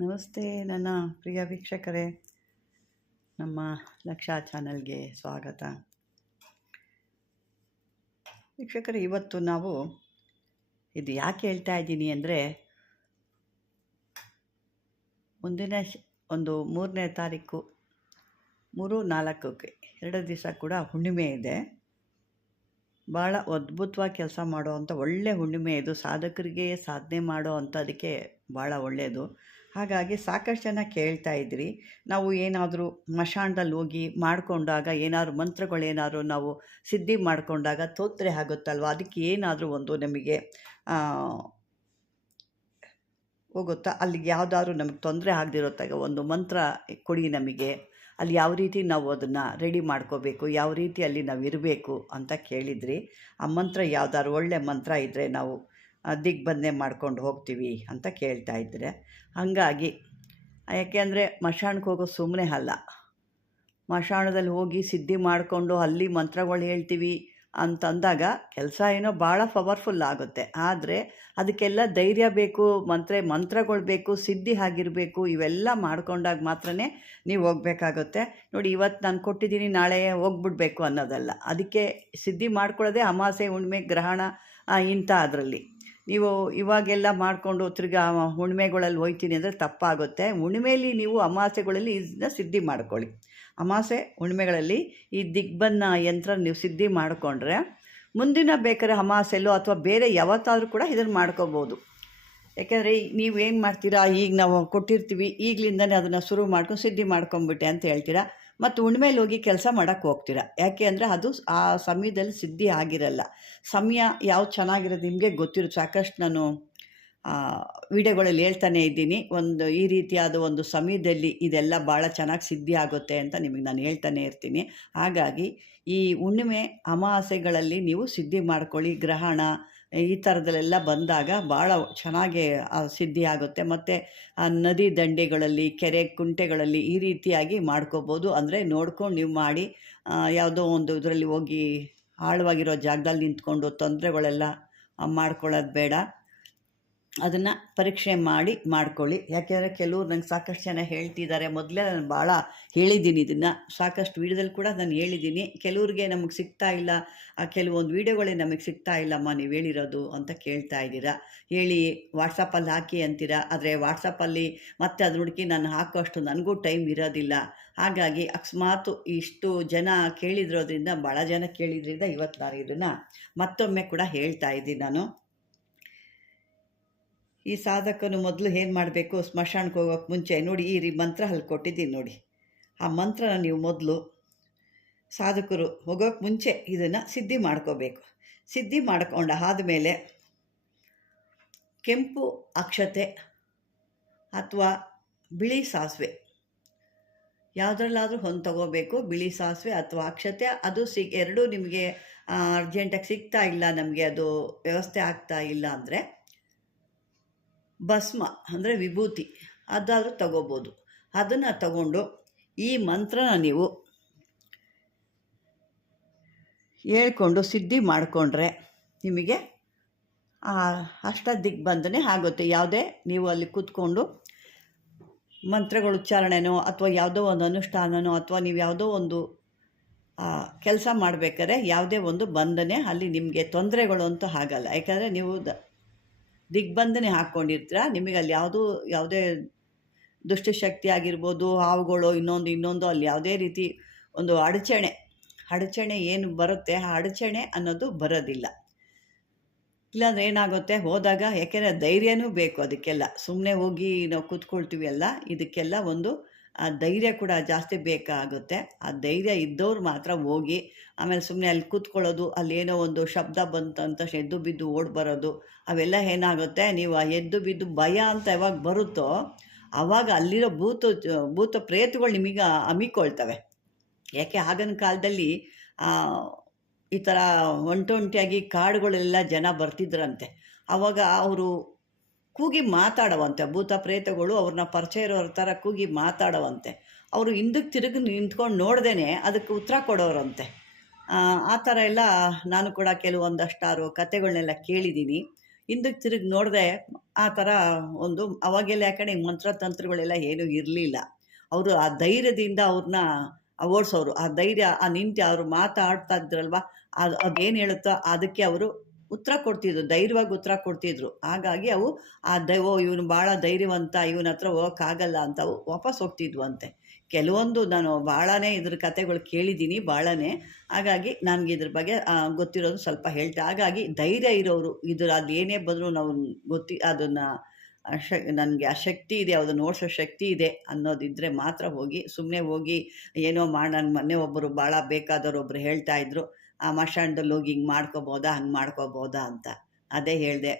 ನಮಸ್ತೆ ನನ್ನ ಪ್ರಿಯ ವೀಕ್ಷಕರೇ, ನಮ್ಮ ಲಕ್ಷಾ ಚಾನಲ್ಗೆ ಸ್ವಾಗತ. ವೀಕ್ಷಕರೇ, ಇವತ್ತು ನಾವು ಇದು ಯಾಕೆ ಹೇಳ್ತಾ ಇದ್ದೀನಿ ಅಂದರೆ, ಮುಂದಿನ ಒಂದು 3ನೇ ತಾರೀಕು 3-4ಕ್ಕೆ 2 ದಿವಸ ಕೂಡ ಹುಣ್ಣಿಮೆ ಇದೆ. ಭಾಳ ಅದ್ಭುತವಾಗಿ ಕೆಲಸ ಮಾಡೋವಂಥ ಒಳ್ಳೆಯ ಹುಣ್ಣಿಮೆ ಇದು. ಸಾಧಕರಿಗೆ ಸಾಧನೆ ಮಾಡೋ ಅಂಥದಕ್ಕೆ ಭಾಳ ಒಳ್ಳೆಯದು. ಹಾಗಾಗಿ ಸಾಕಷ್ಟು ಜನ ಕೇಳ್ತಾ ಇದ್ರಿ, ನಾವು ಏನಾದರೂ ಮಶಾಣದಲ್ಲಿ ಹೋಗಿ ಮಾಡಿಕೊಂಡಾಗ ಏನಾದ್ರು ಮಂತ್ರಗಳೇನಾದ್ರು ನಾವು ಸಿದ್ಧಿ ಮಾಡಿಕೊಂಡಾಗ ತೊಂದರೆ ಆಗುತ್ತಲ್ವ, ಅದಕ್ಕೆ ಏನಾದರೂ ಒಂದು ನಮಗೆ ಹೋಗುತ್ತಾ, ಅಲ್ಲಿಗೆ ಯಾವುದಾದ್ರೂ ನಮಗೆ ತೊಂದರೆ ಆಗದಿರೋತ್ತಾಗ ಒಂದು ಮಂತ್ರ ಕೊಡಿ ನಮಗೆ, ಅಲ್ಲಿ ಯಾವ ರೀತಿ ನಾವು ಅದನ್ನು ರೆಡಿ ಮಾಡ್ಕೋಬೇಕು, ಯಾವ ರೀತಿ ಅಲ್ಲಿ ನಾವು ಇರಬೇಕು ಅಂತ ಕೇಳಿದ್ರಿ. ಆ ಮಂತ್ರ ಯಾವುದಾದ್ರು ಒಳ್ಳೆ ಮಂತ್ರ ಇದ್ದರೆ ನಾವು ದಿಗ್ಬಂಧನೆ ಮಾಡ್ಕೊಂಡು ಹೋಗ್ತೀವಿ ಅಂತ ಕೇಳ್ತಾ ಇದ್ದರೆ, ಹಾಗಾಗಿ ಯಾಕೆಂದರೆ ಮಶಾಣಕ್ಕೆ ಹೋಗೋದು ಸುಮ್ಮನೆ ಅಲ್ಲ. ಮಶಾಣದಲ್ಲಿ ಹೋಗಿ ಸಿದ್ಧಿ ಮಾಡಿಕೊಂಡು ಅಲ್ಲಿ ಮಂತ್ರಗಳು ಹೇಳ್ತೀವಿ ಅಂತಂದಾಗ ಕೆಲಸ ಏನೋ ಭಾಳ ಪವರ್ಫುಲ್ ಆಗುತ್ತೆ. ಆದರೆ ಅದಕ್ಕೆಲ್ಲ ಧೈರ್ಯ ಬೇಕು, ಮಂತ್ರಗಳು ಬೇಕು, ಸಿದ್ಧಿ ಆಗಿರಬೇಕು. ಇವೆಲ್ಲ ಮಾಡ್ಕೊಂಡಾಗ ಮಾತ್ರ ನೀವು ಹೋಗಬೇಕಾಗುತ್ತೆ. ನೋಡಿ, ಇವತ್ತು ನಾನು ಕೊಟ್ಟಿದ್ದೀನಿ, ನಾಳೆ ಹೋಗ್ಬಿಡ್ಬೇಕು ಅನ್ನೋದಲ್ಲ. ಅದಕ್ಕೆ ಸಿದ್ಧಿ ಮಾಡ್ಕೊಳ್ಳೋದೇ ಅಮಾವಾಸ್ಯೆ, ಹುಣ್ಣಿಮೆ, ಗ್ರಹಣ ಇಂಥ ಅದರಲ್ಲಿ ನೀವು ಇವಾಗೆಲ್ಲ ಮಾಡಿಕೊಂಡು ತಿರ್ಗಾ ಹುಣ್ಣಿಮೆಗಳಲ್ಲಿ ಹೋಗ್ತೀನಿ ಅಂದರೆ ತಪ್ಪಾಗುತ್ತೆ. ಹುಣ್ಣಿಮೆಯಲ್ಲಿ ನೀವು ಅಮಾವಾಸ್ಯೆಗಳಲ್ಲಿ ಇದನ್ನ ಸಿದ್ಧಿ ಮಾಡ್ಕೊಳ್ಳಿ. ಅಮಾವಾಸ್ಯೆ ಹುಣ್ಣಿಮೆಗಳಲ್ಲಿ ಈ ದಿಗ್ಬಂಧನ ಯಂತ್ರ ನೀವು ಸಿದ್ಧಿ ಮಾಡಿಕೊಂಡ್ರೆ ಮುಂದಿನ ಬೇಕಾದ್ರೆ ಅಮಾವಾಸ್ಯೆಲ್ಲೋ ಅಥವಾ ಬೇರೆ ಯಾವತ್ತಾದರೂ ಕೂಡ ಇದನ್ನು ಮಾಡ್ಕೋಬೋದು. ಯಾಕೆಂದರೆ ನೀವೇನು ಮಾಡ್ತೀರಾ, ಈಗ ನಾವು ಕೊಟ್ಟಿರ್ತೀವಿ, ಈಗಲಿಂದನೇ ಅದನ್ನು ಶುರು ಮಾಡ್ಕೊಂಡು ಸಿದ್ಧಿ ಮಾಡ್ಕೊಂಬಿಟ್ಟೆ ಅಂತ ಹೇಳ್ತೀರಾ, ಮತ್ತು ಹುಣ್ಣಿಮೆಯಲ್ಲಿ ಹೋಗಿ ಕೆಲಸ ಮಾಡೋಕ್ಕೆ ಹೋಗ್ತೀರಾ. ಯಾಕೆ ಅಂದರೆ ಅದು ಆ ಸಮಯದಲ್ಲಿ ಸಿದ್ಧಿ ಆಗಿರಲ್ಲ. ಸಮಯ ಯಾವ್ದು ಚೆನ್ನಾಗಿರೋದು ನಿಮಗೆ ಗೊತ್ತಿರುತ್ತೆ. ಸಾಕಷ್ಟು ನಾನು ವಿಡಿಯೋಗಳಲ್ಲಿ ಹೇಳ್ತಾನೆ ಇದ್ದೀನಿ, ಒಂದು ಈ ರೀತಿಯಾದ ಒಂದು ಸಮಯದಲ್ಲಿ ಇದೆಲ್ಲ ಭಾಳ ಚೆನ್ನಾಗಿ ಸಿದ್ಧಿ ಆಗುತ್ತೆ ಅಂತ ನಿಮಗೆ ನಾನು ಹೇಳ್ತಾನೆ ಇರ್ತೀನಿ. ಹಾಗಾಗಿ ಈ ಹುಣ್ಣಿಮೆ ಅಮಾವಾಸ್ಯೆಗಳಲ್ಲಿ ನೀವು ಸಿದ್ಧಿ ಮಾಡ್ಕೊಳ್ಳಿ. ಗ್ರಹಣ ಈ ಥರದಲ್ಲೆಲ್ಲ ಬಂದಾಗ ಭಾಳ ಚೆನ್ನಾಗಿ ಸಿದ್ಧಿ ಆಗುತ್ತೆ. ಮತ್ತು ನದಿ ದಂಡೆಗಳಲ್ಲಿ, ಕೆರೆ ಕುಂಟೆಗಳಲ್ಲಿ ಈ ರೀತಿಯಾಗಿ ಮಾಡ್ಕೋಬೋದು. ಅಂದರೆ ನೋಡ್ಕೊಂಡು ನೀವು ಮಾಡಿ, ಯಾವುದೋ ಒಂದು ಇದರಲ್ಲಿ ಹೋಗಿ ಆಳವಾಗಿರೋ ಜಾಗದಲ್ಲಿ ನಿಂತ್ಕೊಂಡು ತೊಂದರೆಗಳೆಲ್ಲ ಮಾಡ್ಕೊಳ್ಳೋದು ಬೇಡ. ಅದನ್ನು ಪರೀಕ್ಷೆ ಮಾಡ್ಕೊಳ್ಳಿ. ಯಾಕೆಂದರೆ ಕೆಲವ್ರು ನಂಗೆ ಸಾಕಷ್ಟು ಜನ ಹೇಳ್ತಿದ್ದಾರೆ, ಮೊದಲೇ ನಾನು ಭಾಳ ಹೇಳಿದ್ದೀನಿ, ಇದನ್ನು ಸಾಕಷ್ಟು ವೀಡಿಯೋದಲ್ಲಿ ಕೂಡ ನಾನು ಹೇಳಿದ್ದೀನಿ. ಕೆಲವ್ರಿಗೆ ನಮಗೆ ಸಿಗ್ತಾ ಇಲ್ಲ, ಕೆಲವೊಂದು ವೀಡಿಯೋಗಳೇ ನಮಗೆ ಸಿಗ್ತಾ ಇಲ್ಲಮ್ಮ ನೀವು ಹೇಳಿರೋದು ಅಂತ ಕೇಳ್ತಾ ಇದ್ದೀರಾ. ಹೇಳಿ ವಾಟ್ಸಪ್ಪಲ್ಲಿ ಹಾಕಿ ಅಂತೀರಾ, ಆದರೆ ವಾಟ್ಸಪ್ಪಲ್ಲಿ ಮತ್ತೆ ಅದು ಹುಡುಕಿ ನಾನು ಹಾಕೋಷ್ಟು ನನಗೂ ಟೈಮ್ ಇರೋದಿಲ್ಲ. ಹಾಗಾಗಿ ಅಕಸ್ಮಾತ್ ಇಷ್ಟು ಜನ ಕೇಳಿದ್ರೋದ್ರಿಂದ, ಭಾಳ ಜನ ಕೇಳಿದ್ರಿಂದ ಇವತ್ತು ನಾನು ಇದನ್ನು ಮತ್ತೊಮ್ಮೆ ಕೂಡ ಹೇಳ್ತಾ ಇದ್ದೀನಿ. ನಾನು ಈ ಸಾಧಕನು ಮೊದಲು ಏನು ಮಾಡಬೇಕು, ಸ್ಮಶಾನಕ್ಕೆ ಹೋಗೋಕ್ಕೆ ಮುಂಚೆ ನೋಡಿ, ಈ ಮಂತ್ರ ಅಲ್ಲಿ ಕೊಟ್ಟಿದ್ದೀನಿ ನೋಡಿ, ಆ ಮಂತ್ರನ ನೀವು ಮೊದಲು ಸಾಧಕರು ಹೋಗೋಕ್ಕೆ ಮುಂಚೆ ಇದನ್ನು ಸಿದ್ಧಿ ಮಾಡ್ಕೋಬೇಕು. ಸಿದ್ಧಿ ಮಾಡ್ಕೊಂಡು ಆದಮೇಲೆ ಕೆಂಪು ಅಕ್ಷತೆ ಅಥವಾ ಬಿಳಿ ಸಾಸಿವೆ ಯಾವುದ್ರಲ್ಲಾದರೂ ಒಂದು ತಗೋಬೇಕು. ಬಿಳಿ ಸಾಸಿವೆ ಅಥವಾ ಅಕ್ಷತೆ, ಅದು ಎರಡೂ ನಿಮಗೆ ಅರ್ಜೆಂಟಾಗಿ ಸಿಗ್ತಾ ಇಲ್ಲ, ನಮಗೆ ಅದು ವ್ಯವಸ್ಥೆ ಆಗ್ತಾ ಇಲ್ಲ ಅಂದರೆ ಭಸ್ಮ ಅಂದರೆ ವಿಭೂತಿ ಅದಾದರೂ ತಗೋಬೋದು. ಅದನ್ನು ತಗೊಂಡು ಈ ಮಂತ್ರನ ನೀವು ಹೇಳ್ಕೊಂಡು ಸಿದ್ಧಿ ಮಾಡಿಕೊಂಡ್ರೆ ನಿಮಗೆ ಅಷ್ಟ ದಿಗ್ಬಂಧನೆ ಆಗುತ್ತೆ. ಯಾವುದೇ ನೀವು ಅಲ್ಲಿ ಕೂತ್ಕೊಂಡು ಮಂತ್ರಗಳ ಉಚ್ಚಾರಣೆನೋ ಅಥವಾ ಯಾವುದೋ ಒಂದು ಅನುಷ್ಠಾನನೋ ಅಥವಾ ನೀವು ಯಾವುದೋ ಒಂದು ಕೆಲಸ ಮಾಡಬೇಕಾದ್ರೆ ಯಾವುದೇ ಒಂದು ಬಂಧನೆ ಅಲ್ಲಿ ನಿಮಗೆ ತೊಂದರೆಗಳು ಅಂತೂ ಆಗಲ್ಲ. ಯಾಕಂದರೆ ನೀವು ದಿಗ್ಬಂಧನೆ ಹಾಕ್ಕೊಂಡಿರ್ತೀರ, ನಿಮಗೆ ಅಲ್ಲಿ ಯಾವುದೇ ದುಷ್ಟಶಕ್ತಿ ಆಗಿರ್ಬೋದು, ಹಾವುಗಳು, ಇನ್ನೊಂದು ಅಲ್ಲಿ ಯಾವುದೇ ರೀತಿ ಒಂದು ಅಡಚಣೆ ಏನು ಬರುತ್ತೆ, ಆ ಅಡಚಣೆ ಅನ್ನೋದು ಬರೋದಿಲ್ಲ. ಇಲ್ಲಾಂದರೆ ಏನಾಗುತ್ತೆ, ಹೋದಾಗ ಯಾಕೆಂದರೆ ಧೈರ್ಯನೂ ಬೇಕು ಅದಕ್ಕೆಲ್ಲ. ಸುಮ್ಮನೆ ಹೋಗಿ ನಾವು ಕೂತ್ಕೊಳ್ತೀವಿ ಅಲ್ಲ, ಇದಕ್ಕೆಲ್ಲ ಒಂದು ಧೈರ್ಯ ಕೂಡ ಜಾಸ್ತಿ ಬೇಕಾಗುತ್ತೆ. ಆ ಧೈರ್ಯ ಇದ್ದವ್ರು ಮಾತ್ರ ಹೋಗಿ, ಆಮೇಲೆ ಸುಮ್ಮನೆ ಅಲ್ಲಿ ಕೂತ್ಕೊಳ್ಳೋದು, ಅಲ್ಲೇನೋ ಒಂದು ಶಬ್ದ ಬಂತಂತ ಎದ್ದು ಬಿದ್ದು ಓಡಿ ಬರೋದು, ಅವೆಲ್ಲ ಏನಾಗುತ್ತೆ, ನೀವು ಆ ಎದ್ದು ಬಿದ್ದು ಭಯ ಅಂತ ಯಾವಾಗ ಬರುತ್ತೋ ಆವಾಗ ಅಲ್ಲಿರೋ ಭೂತ ಪ್ರೇತಗಳು ನಿಮಗೆ ಹಮ್ಮಿಕೊಳ್ತವೆ. ಯಾಕೆ ಆಗಿನ ಕಾಲದಲ್ಲಿ ಈ ಥರ ಒಂಟಿಯಾಗಿ ಕಾಡುಗಳೆಲ್ಲ ಜನ ಬರ್ತಿದ್ರಂತೆ. ಆವಾಗ ಅವರು ಕೂಗಿ ಮಾತಾಡವಂತೆ, ಭೂತ ಪ್ರೇತಗಳು ಅವ್ರನ್ನ ಪರಿಚಯ ಇರೋರ ಥರ ಕೂಗಿ ಮಾತಾಡವಂತೆ. ಅವರು ಹಿಂದಕ್ಕೆ ತಿರುಗಿ ನಿಂತ್ಕೊಂಡು ನೋಡ್ದೇ ಅದಕ್ಕೆ ಉತ್ತರ ಕೊಡೋರಂತೆ. ಆ ಥರ ಎಲ್ಲ ನಾನು ಕೂಡ ಕೆಲವೊಂದಷ್ಟಾರು ಕತೆಗಳನ್ನೆಲ್ಲ ಕೇಳಿದ್ದೀನಿ. ಹಿಂದಕ್ಕೆ ತಿರುಗಿ ನೋಡಿದೆ ಆ ಥರ ಒಂದು ಅವಾಗೆಲ್ಲ ಯಾಕಂದ್ರೆ ಈ ಮಂತ್ರತಂತ್ರಗಳೆಲ್ಲ ಏನೂ ಇರಲಿಲ್ಲ. ಅವರು ಆ ಧೈರ್ಯದಿಂದ ಅವ್ರನ್ನ ಓಡಿಸೋರು. ಆ ಧೈರ್ಯ ನಿಂತು ಅವ್ರು ಮಾತಾಡ್ತಾ ಇದ್ರಲ್ವ, ಅದೇನು ಹೇಳುತ್ತೋ ಅದಕ್ಕೆ ಅವರು ಉತ್ತರ ಕೊಡ್ತಿದ್ರು, ಧೈರ್ಯವಾಗಿ ಉತ್ತರ ಕೊಡ್ತಿದ್ರು. ಹಾಗಾಗಿ ಅವು ಓ ಇವನು ಭಾಳ ಧೈರ್ಯವಂತ, ಇವನ ಹತ್ರ ಹೋಗೋಕ್ಕಾಗಲ್ಲ ಅಂತ ಅವು ವಾಪಸ್ ಹೋಗ್ತಿದ್ವಂತೆ. ಕೆಲವೊಂದು ನಾನು ಭಾಳನೇ ಇದ್ರ ಕಥೆಗಳು ಕೇಳಿದ್ದೀನಿ ಭಾಳನೇ. ಹಾಗಾಗಿ ನನಗೆ ಇದ್ರ ಬಗ್ಗೆ ಗೊತ್ತಿರೋದು ಸ್ವಲ್ಪ ಹೇಳ್ತೆ. ಹಾಗಾಗಿ ಧೈರ್ಯ ಇರೋರು ಅದು ಏನೇ ಬಂದರೂ ನಾವು ಅದನ್ನು ನನಗೆ ಆ ಶಕ್ತಿ ಇದೆ, ಅದನ್ನು ಓಡಿಸೋ ಶಕ್ತಿ ಇದೆ ಅನ್ನೋದಿದ್ದರೆ ಮಾತ್ರ ಹೋಗಿ. ಸುಮ್ಮನೆ ಹೋಗಿ ಏನೋ ನನಗೆ ಮೊನ್ನೆ ಒಬ್ಬರು ಭಾಳ ಬೇಕಾದವರು ಒಬ್ಬರು ಹೇಳ್ತಾ ಇದ್ರು, ಆ ಮಶಾಣದಲ್ಲಿ ಹೋಗಿ ಹಿಂಗೆ ಮಾಡ್ಕೋಬೋದಾ, ಹಂಗೆ ಮಾಡ್ಕೋಬೋದಾ ಅಂತ. ಅದೇ ಹೇಳಿದೆ,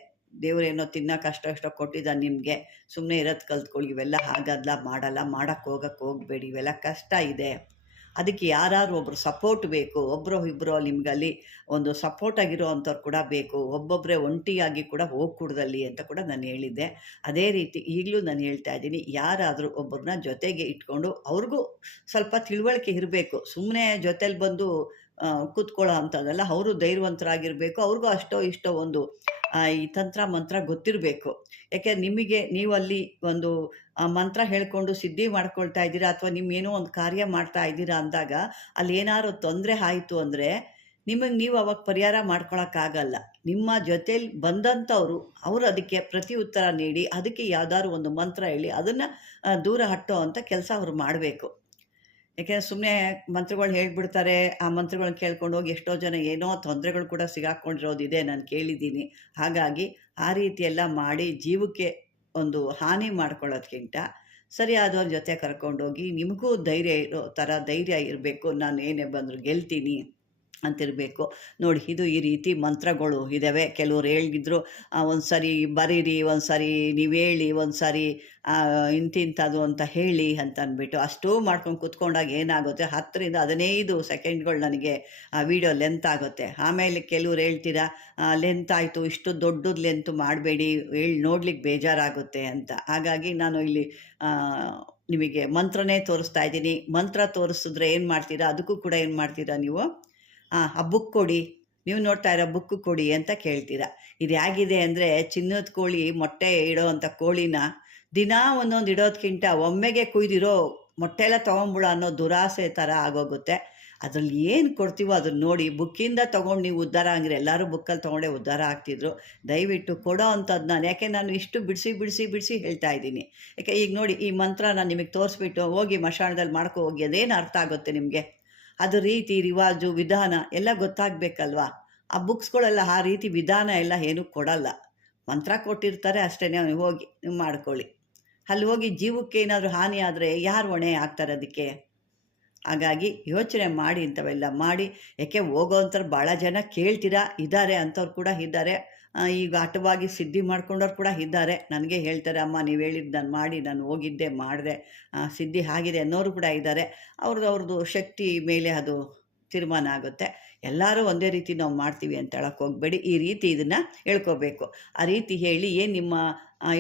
ದೇವರೇನೋ ತಿನ್ನೋಕೆ ಅಷ್ಟೋ ಕೊಟ್ಟಿದ್ದಾನೆ ನಿಮಗೆ, ಸುಮ್ಮನೆ ಇರೋದು ಕಲ್ತ್ಕೊಳ್ಳಿ. ಇವೆಲ್ಲ ಹಾಗಲ್ಲ, ಮಾಡೋಕ್ಕೆ ಹೋಗಬೇಡಿ, ಇವೆಲ್ಲ ಕಷ್ಟ ಇದೆ. ಅದಕ್ಕೆ ಯಾರು ಒಬ್ಬರು ಸಪೋರ್ಟ್ ಬೇಕು, ಒಬ್ಬರು ಇಬ್ಬರು ನಿಮ್ಗಲ್ಲಿ ಒಂದು ಸಪೋರ್ಟ್ ಆಗಿರೋ ಅಂಥವ್ರು ಕೂಡ ಬೇಕು. ಒಬ್ಬೊಬ್ಬರೇ ಒಂಟಿಯಾಗಿ ಕೂಡ ಹೋಗ್ಕೂಡ್ದಲ್ಲಿ ಅಂತ ಕೂಡ ನಾನು ಹೇಳಿದ್ದೆ. ಅದೇ ರೀತಿ ಈಗಲೂ ನಾನು ಹೇಳ್ತಾ ಇದ್ದೀನಿ, ಯಾರಾದರೂ ಒಬ್ಬರನ್ನ ಜೊತೆಗೆ ಇಟ್ಕೊಂಡು ಅವ್ರಿಗೂ ಸ್ವಲ್ಪ ತಿಳುವಳಿಕೆ ಇರಬೇಕು. ಸುಮ್ಮನೆ ಜೊತೇಲಿ ಬಂದು ಕೂತ್ಕೊಳ್ಳೋ ಅಂಥದ್ದೆಲ್ಲ. ಅವರು ಧೈರ್ಯವಂತರಾಗಿರಬೇಕು, ಅವ್ರಿಗೂ ಅಷ್ಟೋ ಇಷ್ಟೋ ಒಂದು ಈ ತಂತ್ರ ಮಂತ್ರ ಗೊತ್ತಿರಬೇಕು. ಯಾಕೆ ನೀವಲ್ಲಿ ಒಂದು ಮಂತ್ರ ಹೇಳ್ಕೊಂಡು ಸಿದ್ಧಿ ಮಾಡ್ಕೊಳ್ತಾ ಇದ್ದೀರಾ, ಅಥವಾ ಏನೋ ಒಂದು ಕಾರ್ಯ ಮಾಡ್ತಾ ಇದ್ದೀರಾ ಅಂದಾಗ ಅಲ್ಲಿ ಏನಾದ್ರು ತೊಂದರೆ ಆಯಿತು ಅಂದರೆ ನೀವು ಅವಾಗ ಪರಿಹಾರ ಮಾಡ್ಕೊಳಕ್ಕಾಗಲ್ಲ. ನಿಮ್ಮ ಜೊತೇಲಿ ಬಂದಂಥವ್ರು ಅವರು ಅದಕ್ಕೆ ಪ್ರತಿ ಉತ್ತರ ನೀಡಿ ಅದಕ್ಕೆ ಯಾವ್ದಾದ್ರು ಒಂದು ಮಂತ್ರ ಹೇಳಿ ಅದನ್ನು ದೂರ ಹಟ್ಟೋ ಅಂಥ ಕೆಲಸ ಅವ್ರು ಮಾಡಬೇಕು. ಯಾಕೆಂದರೆ ಸುಮ್ಮನೆ ಮಂತ್ರಗಳು ಹೇಳ್ಬಿಡ್ತಾರೆ, ಆ ಮಂತ್ರಗಳನ್ನ ಕೇಳ್ಕೊಂಡು ಹೋಗಿ ಎಷ್ಟೋ ಜನ ಏನೋ ತೊಂದರೆಗಳು ಕೂಡ ಸಿಗಾಕ್ಕೊಂಡಿರೋದಿದೆ, ನಾನು ಕೇಳಿದ್ದೀನಿ. ಹಾಗಾಗಿ ಆ ರೀತಿಯೆಲ್ಲ ಮಾಡಿ ಜೀವಕ್ಕೆ ಒಂದು ಹಾನಿ ಮಾಡ್ಕೊಳ್ಳೋದ್ಕಿಂತ ಸರಿಯಾದವ್ರ ಜೊತೆ ಕರ್ಕೊಂಡೋಗಿ ನಿಮಗೂ ಧೈರ್ಯ ಇರೋ ಥರ ಧೈರ್ಯ ಇರಬೇಕು. ನಾನು ಏನೇ ಬಂದರೂ ಗೆಲ್ತೀನಿ ಅಂತಿರಬೇಕು. ನೋಡಿ, ಇದು ಈ ರೀತಿ ಮಂತ್ರಗಳು ಇದ್ದಾವೆ. ಕೆಲವ್ರು ಹೇಳಿದ್ರು, ಒಂದು ಸರಿ ಬರೀರಿ, ಒಂದು ಸರಿ ನೀವು ಹೇಳಿ, ಒಂದು ಸರಿ ಇಂತಿಂಥದ್ದು ಅಂತ ಹೇಳಿ ಅಂತ ಅಂದ್ಬಿಟ್ಟು ಅಷ್ಟೂ ಮಾಡ್ಕೊಂಡು ಕೂತ್ಕೊಂಡಾಗ ಏನಾಗುತ್ತೆ, 10ರಿಂದ 15 ಸೆಕೆಂಡ್ಗಳು ನನಗೆ ಆ ವಿಡಿಯೋ ಲೆಂತ್ ಆಗುತ್ತೆ. ಆಮೇಲೆ ಕೆಲವ್ರು ಹೇಳ್ತೀರಾ, ಲೆಂತ್ ಆಯಿತು, ಇಷ್ಟು ದೊಡ್ಡದು ಲೆಂತ್ ಮಾಡಬೇಡಿ, ನೋಡ್ಲಿಕ್ಕೆ ಬೇಜಾರಾಗುತ್ತೆ ಅಂತ. ಹಾಗಾಗಿ ನಾನು ಇಲ್ಲಿ ನಿಮಗೆ ಮಂತ್ರನೇ ತೋರಿಸ್ತಾ ಇದ್ದೀನಿ. ಮಂತ್ರ ತೋರಿಸಿದ್ರೆ ಏನು ಮಾಡ್ತೀರಾ, ಅದಕ್ಕೂ ಕೂಡ ಏನು ಮಾಡ್ತೀರಾ ನೀವು, ಆ ಬುಕ್ ಕೊಡಿ, ನೀವು ನೋಡ್ತಾ ಇರೋ ಬುಕ್ಕು ಕೊಡಿ ಅಂತ ಕೇಳ್ತೀರಾ. ಇದು ಹೇಗಿದೆ ಅಂದರೆ, ಚಿನ್ನದ ಕೋಳಿ ಮೊಟ್ಟೆ ಇಡೋ ಅಂಥ ಕೋಳಿನ ದಿನ ಒಂದೊಂದು ಇಡೋದಕ್ಕಿಂತ ಒಮ್ಮೆಗೆ ಕುಯ್ದಿರೋ ಮೊಟ್ಟೆ ಎಲ್ಲ ತೊಗೊಂಬಿಡೋ ಅನ್ನೋ ದುರಾಸೆ ಥರ ಆಗೋಗುತ್ತೆ. ಅದರಲ್ಲಿ ಏನು ಕೊಡ್ತೀವೋ ಅದನ್ನು ನೋಡಿ ಬುಕ್ಕಿಂದ ತೊಗೊಂಡು ನೀವು ಉದ್ಧಾರ ಆಗಿದ್ರೆ ಎಲ್ಲರೂ ಬುಕ್ಕಲ್ಲಿ ತೊಗೊಂಡೇ ಉದ್ಧಾರ ಆಗ್ತಿದ್ರು. ದಯವಿಟ್ಟು ಕೊಡೋ ಅಂಥದ್ದು ನಾನು, ಯಾಕೆ ನಾನು ಇಷ್ಟು ಬಿಡಿಸಿ ಹೇಳ್ತಾ ಇದ್ದೀನಿ. ಯಾಕೆ ಈಗ ನೋಡಿ, ಈ ಮಂತ್ರ ನಾನು ನಿಮಗೆ ತೋರಿಸ್ಬಿಟ್ಟು ಹೋಗಿ ಮಶಾಣದಲ್ಲಿ ಮಾಡ್ಕೊ ಹೋಗಿ, ಅದೇನು ಅರ್ಥ ಆಗುತ್ತೆ ನಿಮಗೆ? ಅದು ರೀತಿ ರಿವಾಜು ವಿಧಾನ ಎಲ್ಲ ಗೊತ್ತಾಗಬೇಕಲ್ವಾ. ಆ ಬುಕ್ಸ್ಗಳೆಲ್ಲ ಆ ರೀತಿ ವಿಧಾನ ಎಲ್ಲ ಏನೂ ಕೊಡಲ್ಲ, ಮಂತ್ರ ಕೊಟ್ಟಿರ್ತಾರೆ ಅಷ್ಟೇ. ಹೋಗಿ ನೀವು ಮಾಡ್ಕೊಳ್ಳಿ. ಅಲ್ಲಿ ಹೋಗಿ ಜೀವಕ್ಕೆ ಏನಾದರೂ ಹಾನಿ ಆದರೆ ಯಾರು ಹೊಣೆ ಆಗ್ತಾರೆ ಅದಕ್ಕೆ? ಹಾಗಾಗಿ ಯೋಚನೆ ಮಾಡಿ ಇಂಥವೆಲ್ಲ ಮಾಡಿ. ಯಾಕೆ ಹೋಗೋವಂಥವ್ರು ಭಾಳ ಜನ ಕೇಳ್ತೀರಾ, ಇದ್ದಾರೆ ಅಂಥವ್ರು ಕೂಡ ಇದ್ದಾರೆ. ಈಗ ಹಠವಾಗಿ ಸಿದ್ಧಿ ಮಾಡ್ಕೊಂಡವ್ರು ಕೂಡ ಇದ್ದಾರೆ. ನನಗೆ ಹೇಳ್ತಾರೆ, ಅಮ್ಮ ನೀವು ಹೇಳಿದ್ದು ನಾನು ಮಾಡಿ, ನಾನು ಹೋಗಿದ್ದೆ ಮಾಡಿದೆ, ಸಿದ್ಧಿ ಆಗಿದೆ ಅನ್ನೋರು ಕೂಡ ಇದ್ದಾರೆ. ಅವ್ರದ್ದು ಶಕ್ತಿ ಮೇಲೆ ಅದು ತೀರ್ಮಾನ ಆಗುತ್ತೆ. ಎಲ್ಲರೂ ಒಂದೇ ರೀತಿ ನಾವು ಮಾಡ್ತೀವಿ ಅಂತ ಹೇಳಕ್ಕೆ ಹೋಗಬೇಡಿ. ಈ ರೀತಿ ಇದನ್ನು ಹೇಳ್ಕೋಬೇಕು. ಆ ರೀತಿ ಹೇಳಿ ನಿಮ್ಮ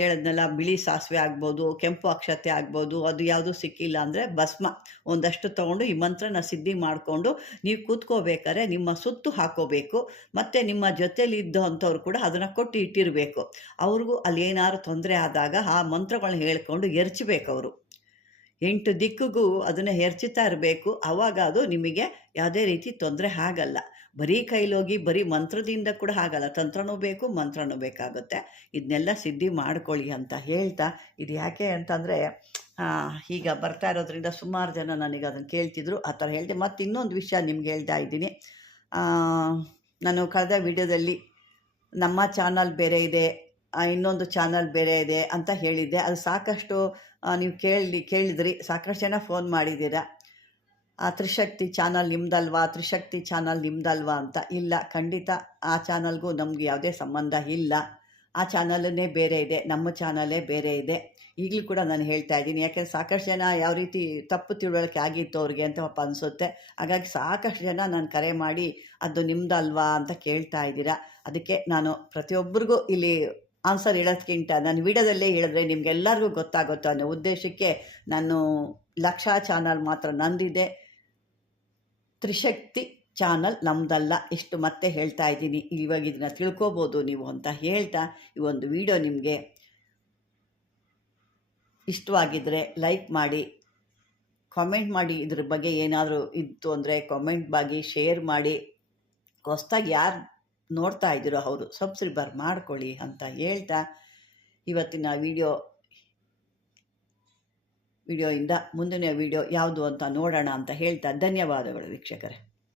ಹೇಳಿದ್ನಲ್ಲ, ಬಿಳಿ ಸಾಸಿವೆ ಆಗ್ಬೋದು, ಕೆಂಪು ಅಕ್ಷತೆ ಆಗ್ಬೋದು, ಅದು ಯಾವುದೂ ಸಿಕ್ಕಿಲ್ಲ ಅಂದರೆ ಭಸ್ಮ ಒಂದಷ್ಟು ತೊಗೊಂಡು ಈ ಮಂತ್ರನ ಸಿದ್ಧಿ ಮಾಡಿಕೊಂಡು ನೀವು ಕೂತ್ಕೋಬೇಕಾದ್ರೆ ನಿಮ್ಮ ಸುತ್ತು ಹಾಕೋಬೇಕು. ಮತ್ತು ನಿಮ್ಮ ಜೊತೇಲಿ ಇದ್ದವಂಥವ್ರು ಕೂಡ ಅದನ್ನು ಕೊಟ್ಟು ಇಟ್ಟಿರಬೇಕು. ಅವ್ರಿಗೂ ಅಲ್ಲಿ ಏನಾದ್ರು ತೊಂದರೆ ಆದಾಗ ಆ ಮಂತ್ರಗಳನ್ನ ಹೇಳ್ಕೊಂಡು ಎರಚಬೇಕು. ಅವರು 8 ದಿಕ್ಕಿಗೂ ಅದನ್ನು ಎರಚುತ್ತಾ ಇರಬೇಕು. ಆವಾಗ ಅದು ನಿಮಗೆ ಯಾವುದೇ ರೀತಿ ತೊಂದರೆ ಆಗಲ್ಲ. ಬರೀ ಕೈಲೋಗಿ ಬರೀ ಮಂತ್ರದಿಂದ ಕೂಡ ಆಗಲ್ಲ, ತಂತ್ರನೂ ಬೇಕು, ಮಂತ್ರನೂ ಬೇಕಾಗುತ್ತೆ. ಇದನ್ನೆಲ್ಲ ಸಿದ್ಧಿ ಮಾಡ್ಕೊಳ್ಳಿ ಅಂತ ಹೇಳ್ತಾ, ಇದು ಯಾಕೆ ಅಂತಂದರೆ ಈಗ ಬರ್ತಾ ಇರೋದ್ರಿಂದ ಸುಮಾರು ಜನ ನನಗೆ ಅದನ್ನು ಕೇಳ್ತಿದ್ರು, ಆ ಥರ ಹೇಳಿದೆ. ಮತ್ತು ಇನ್ನೊಂದು ವಿಷಯ ನಿಮ್ಗೆ ಹೇಳ್ತಾ ಇದ್ದೀನಿ. ನಾನು ಕಳೆದ ವಿಡಿಯೋದಲ್ಲಿ ನಮ್ಮ ಚಾನಲ್ ಬೇರೆ ಇದೆ, ಇನ್ನೊಂದು ಚಾನಲ್ ಬೇರೆ ಇದೆ ಅಂತ ಹೇಳಿದ್ದೆ. ಅದು ಸಾಕಷ್ಟು ನೀವು ಕೇಳಿದ್ರಿ, ಸಾಕಷ್ಟು ಜನ ಫೋನ್ ಮಾಡಿದ್ದೀರಾ, ತ್ರಿಶಕ್ತಿ ಚಾನಲ್ ನಿಮ್ದಲ್ವಾ, ತ್ರಿಶಕ್ತಿ ಚಾನಲ್ ನಿಮ್ದಲ್ವಾ ಅಂತ. ಇಲ್ಲ, ಖಂಡಿತ ಆ ಚಾನಲ್ಗೂ ನಮ್ಗೆ ಯಾವುದೇ ಸಂಬಂಧ ಇಲ್ಲ. ಆ ಚಾನಲನ್ನೇ ಬೇರೆ ಇದೆ, ನಮ್ಮ ಚಾನಲೇ ಬೇರೆ ಇದೆ. ಈಗಲೂ ಕೂಡ ನಾನು ಹೇಳ್ತಾ ಇದ್ದೀನಿ. ಯಾಕೆಂದರೆ ಸಾಕಷ್ಟು ಜನ ಯಾವ ರೀತಿ ತಪ್ಪು ತಿಳುವಳಿಕೆ ಆಗಿತ್ತು ಅವ್ರಿಗೆ ಅಂತ ಅನಿಸುತ್ತೆ. ಹಾಗಾಗಿ ಸಾಕಷ್ಟು ಜನ ನಾನು ಕರೆ ಮಾಡಿ ಅದು ನಿಮ್ದಲ್ವಾ ಅಂತ ಕೇಳ್ತಾ ಇದ್ದೀರಾ. ಅದಕ್ಕೆ ನಾನು ಪ್ರತಿಯೊಬ್ಬರಿಗೂ ಇಲ್ಲಿ ಆನ್ಸರ್ ಹೇಳೋದಕ್ಕಿಂತ ನಾನು ವಿಡಿಯೋದಲ್ಲೇ ಹೇಳಿದ್ರೆ ನಿಮಗೆಲ್ಲರಿಗೂ ಗೊತ್ತಾಗುತ್ತೋ ಅನ್ನೋ ಉದ್ದೇಶಕ್ಕೆ ನಾನು ಲಕ್ಷ ಚಾನಲ್ ಮಾತ್ರ ನಂದಿದೆ, ತ್ರಿಶಕ್ತಿ ಚಾನಲ್ ನಮ್ಮದಲ್ಲ. ಇಷ್ಟು ಮತ್ತೆ ಹೇಳ್ತಾ ಇದ್ದೀನಿ. ಇವಾಗ ಇದನ್ನು ತಿಳ್ಕೊಬೋದು ನೀವು ಅಂತ ಹೇಳ್ತಾ ಈ ಒಂದು ವಿಡಿಯೋ ನಿಮಗೆ ಇಷ್ಟವಾಗಿದ್ದರೆ ಲೈಕ್ ಮಾಡಿ, ಕಾಮೆಂಟ್ ಮಾಡಿ. ಇದ್ರ ಬಗ್ಗೆ ಏನಾದರೂ ಇತ್ತು ಅಂದರೆ ಕಾಮೆಂಟ್ ಮಾಡಿ, ಶೇರ್ ಮಾಡಿ. ಹೊಸ್ದಾಗಿ ಯಾರು ನೋಡ್ತಾ ಇದ್ದೀರೋ ಅವರು ಸಬ್ಸ್ಕ್ರೈಬರ್ ಮಾಡ್ಕೊಳ್ಳಿ ಅಂತ ಹೇಳ್ತಾ ಇವತ್ತಿನ ವಿಡಿಯೋಯಿಂದ ಮುಂದಿನ ವಿಡಿಯೋ ಯಾವುದು ಅಂತ ನೋಡೋಣ ಅಂತ ಹೇಳ್ತಾ ಧನ್ಯವಾದಗಳು ವೀಕ್ಷಕರೇ.